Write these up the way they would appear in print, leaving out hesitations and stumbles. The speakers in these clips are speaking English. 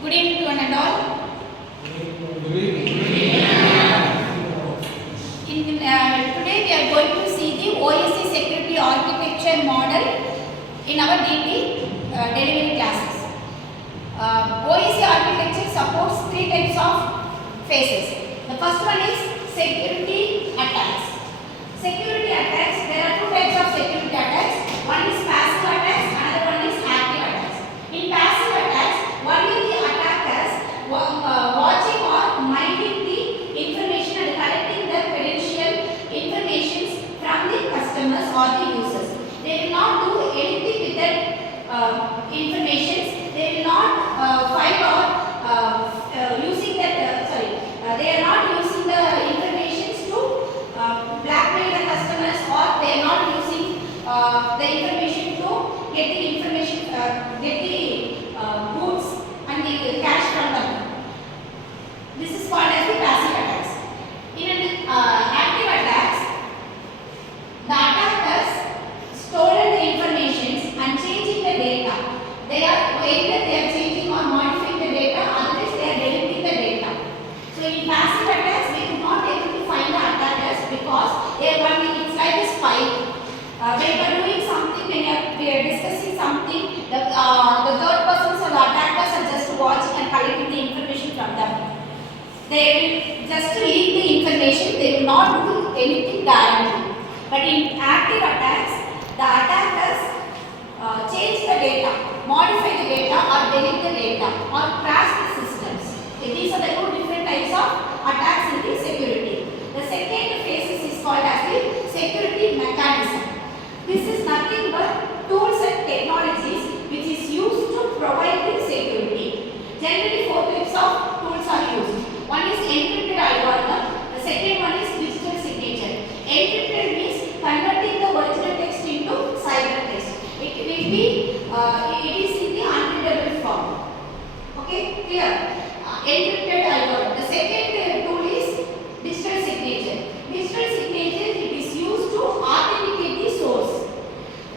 Good evening to one and all. Today we are going to see the OSI Security Architecture model in our DT delivery classes. OSI architecture supports three types of phases. The first one is security attacks. Security attacks, there are two types of security attacks. One is passive attacks, another one is active attacks. In passive attacks, only the attackers watching or minding the information and collecting the credential information from the customers or the users. They will not do anything with that information. They will not find or using that. They are not using the information to blackmail the customers, or they are not using the information to get the information, get the goods and the cash from them. This is called as the passive attacks. In an active attacks, the attackers stolen the information and changing the data. They are either they are changing or modifying the data, otherwise they are deleting the data. So in passive attacks, we could not able to find the attackers because they are only, it's like a spy. When you are doing something, when we are discussing something, the third persons or the attackers are just watching and collecting the information from them. They will just leak the information, they will not do anything directly. But in active attacks, the attackers change the data, modify the data or delete the data or crash the systems. Okay, these are the two different types of attacks in the security. The second phase is called as the security mechanism. This is nothing but tools and technologies which is used to provide the security. Generally, four types of tools are used. One is encrypted algorithm. The second one is digital signature. Encrypted means converting the original text into cyber text. It will be, it is in the unreadable form. Okay, clear? Encrypted algorithm. The second tool is digital signature. Digital signature, it is used to authenticate the source.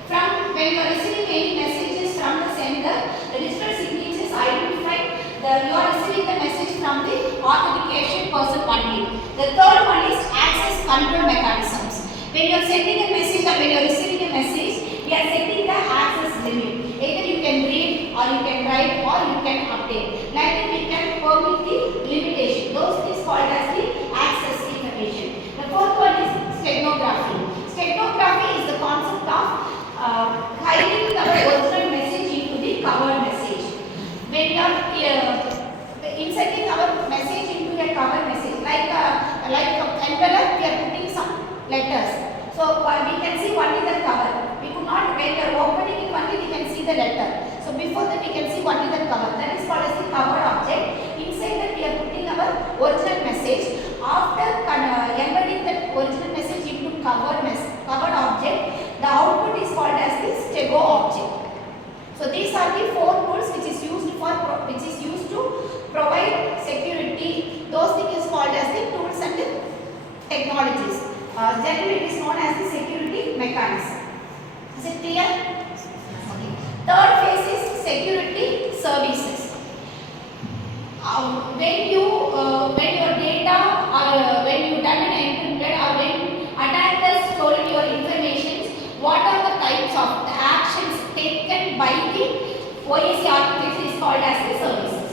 From when you are receiving any messages from the sender, the digital signatures identify you are receiving the message from the authentication person only. The third one is access control mechanisms. When you are sending a message or when you are receiving a message, we are setting the access limit. Either you can read or you can write or you can update. Like that we can permit the limitation. Those things called as the access information. The fourth one is steganography. Steganography is the concept of hiding the original message into the covered message. When we are inserting our message into a cover message, like envelope, we are putting some letters. So we can see only the cover. We could not, when we are opening it only, we can see the letter. So before that, we can see only the cover. That is called as the cover object. Inside that, we are putting our original message. After embedding that original message into covered object, the output is called as the stego object. So these are the four tools which is used to provide security. Those things is called as the tools and the technologies. Generally, it is known as the security mechanism. Is it clear? Okay. Third phase is security services. When your data or when you done an encrypted or when attackers stolen your information, what are the types of the actions taken by the OSI architecture is called as the services.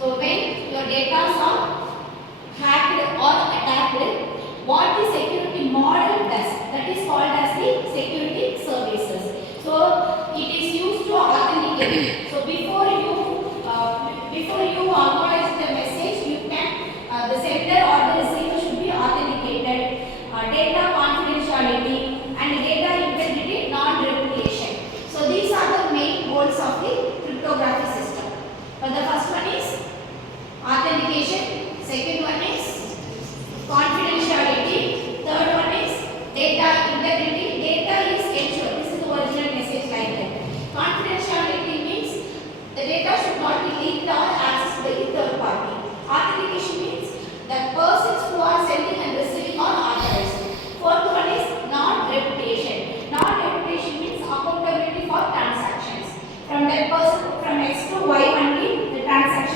So when your data are hacked or attacked, what the security model does, that is called as the security services. So it is used to authenticate. So before you acknowledge the message, you can the sender or the receiver should be authenticated. Data confidentiality and data integrity, non-repudiation. So these are the main goals of the cryptography system. So the first one is authentication. Second one is confidentiality. Third one is data integrity. Data is ensured. This is the original message like that. Confidentiality means the data should not be leaked or accessed by the third party. Authentication means the persons who are sending and receiving are authorized. Fourth one is non-repudiation. Non-repudiation means accountability for transactions. From that person, from X to Y only, the transaction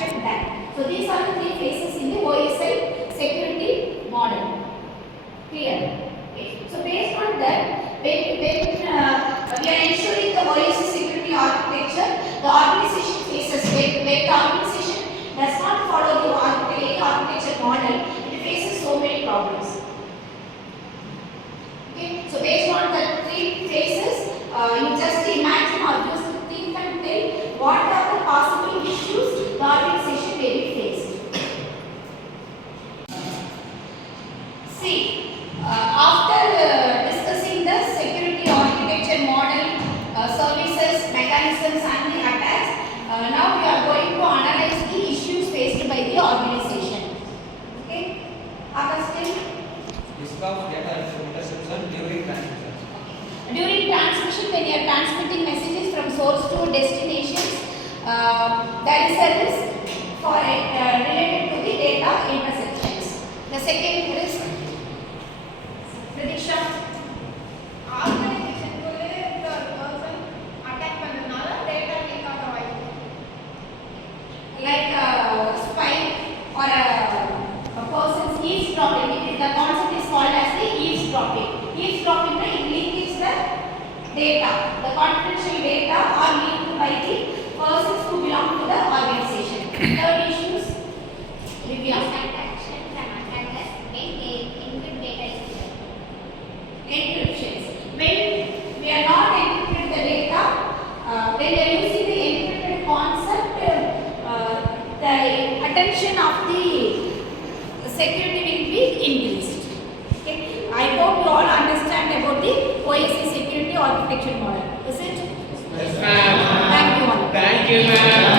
risk of data interception during transmission. During transmission, when you are transmitting messages from source to destinations, there is a risk for related to the data interceptions. The second risk, Pradiksha. Organization குள்ள ஒரு person attack பண்ணனால data leak ஆக வாய்ப்பு இருக்கு. Like a spy or a person's eavesdropping. The concept is called as the eavesdropping. Eavesdropping means it leaks the data. The confidential data are leaked by the persons who belong to the organization. Third issues, Divya. Action from attackers when they encrypt data is clear. Encryptions. When we are not encrypting the data, when we are using the encrypted concept, the attention of the security will be increased. Okay. I hope you all understand about the OSI Security Architecture model. Is it? Yes, ma'am. Thank you all. Thank you, ma'am.